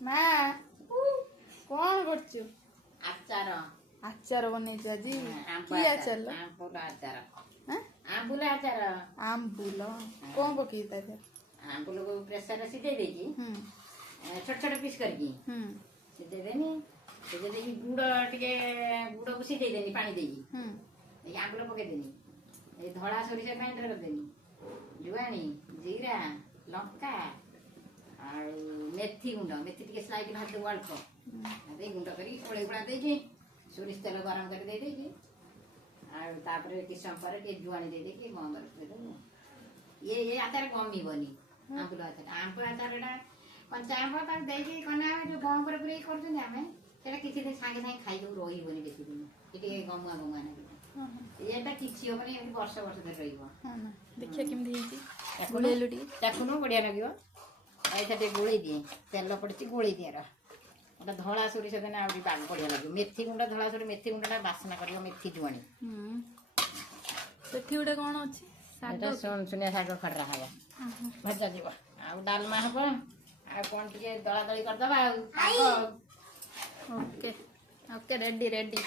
ମା କଣ କରୁଛୁ? ଆଚାର ଆଚାର ବନେଇଛୁ ଆଜି? ଆମ୍ବ କି ଆଚାର ଆଚାର? ଆମ୍ବୁଲ ଆଚାର ଆଁ? ଆମ୍ବୁଲ ଆଚାର ଆମ୍ବୁଲ କଣ ପକେଇ ତା ଦେହରେ? ଆମ୍ବୁଲକୁ ପ୍ରେସରରେ ସିଝେଇ ଦେଇକି ହୁଁ ଛୋଟ ଛୋଟ ପିସ୍ କରିକି ହୁଁ ସିଝେଇ ଦେନି। ସିଝେଇ ଦେଇକି ଟିକେ ଗୁଡକୁ ସିଝେଇ ଦେନି ପାଣି ଦେଇକି। ହୁଁ ଏଇ ଆମ୍ବୁଲ ପକେଇଦେନି। ଏଇ ଧଳା ସୋରିଷ ଗ୍ରାଇଣ୍ଡର କରିଦେନି। ଜୁଆଣି ଜିରା ଲଙ୍କା ଆଉ ମେଥି ଗୁଣ୍ଡ, ମେଥି ଟିକେ ସ୍ଲାଇଡ୍ ଭାଜିଦେବୁ ଅଳ୍ପ ଦେଇ ଗୁଣ୍ଡ କରିକି ଓଳେଇ ଗୁଳା ଦେଇକି ସୋରିଷ ତେଲ ଗରମ କରି ଦେଇକି ଆଉ ତାପରେ କିଛି ସମୟ ପରେ ଟିକେ ଜୁଆଣି ଦେଇକି ବନ୍ଦ କରିଦେବୁ। ଏ ଆଚାର କମିବନି। ଆମ୍ବୁଲ ଆଚାରଟା କଞ୍ଚା ଆମ୍ବ ତାକୁ ଦେଇକି କନା ଯୋଉ ବମ୍ବରେ ପୁରେଇକି କରୁଛନ୍ତି ଆମେ, ସେଇଟା କିଛି ଦିନ ସାଙ୍ଗେ ସାଙ୍ଗେ ଖାଇଦେବୁ, ରହିବନି ବେଶୀ ଦିନ। ଟିକେ ଗମୁଆ ଗମୁଆ ଲାଗିବ। ଏଇଟା କିଛି ହବନି, ଏମିତି ବର୍ଷ ବର୍ଷ ଧରି ରହିବ। ଦେଖିବା କେମିତି ହେଇଛି, ଗୋଳେଇଲୁ ଟିକେ। ଦେଖୁନୁ ବଢିଆ ଲାଗିବ। ଏଇଟା ଟିକେ ଗୋଳେଇ ଦିଏ, ତେଲ ପଡିଛି ଗୋଳେଇ ଦିଏ। ଗୋଟେ ଧଳା ସୋରିଷ ଦେନେ ଆଉ ଟିକେ ବଢିଆ ଲାଗିବ। ମେଥି ଗୁଣ୍ଡ, ଧଳା ସୋରିଷ ମେଥି ଗୁଣ୍ଡଟା ବାସ୍ନା କରିବ। ମେଥି ଜୁଆଣି ସେଠି ଗୋଟେ କଣ ଅଛି? ଏଇଟା ସୁନିଆ ଶାଗ ଖଡରା ହବ, ଭଜା ଯିବ। ଆଉ ଡାଲମା ହବ। ଆଉ କଣ ଟିକେ ଦଳା ଦଳି କରିଦବା ଆଉ। Okay okay, ready ready.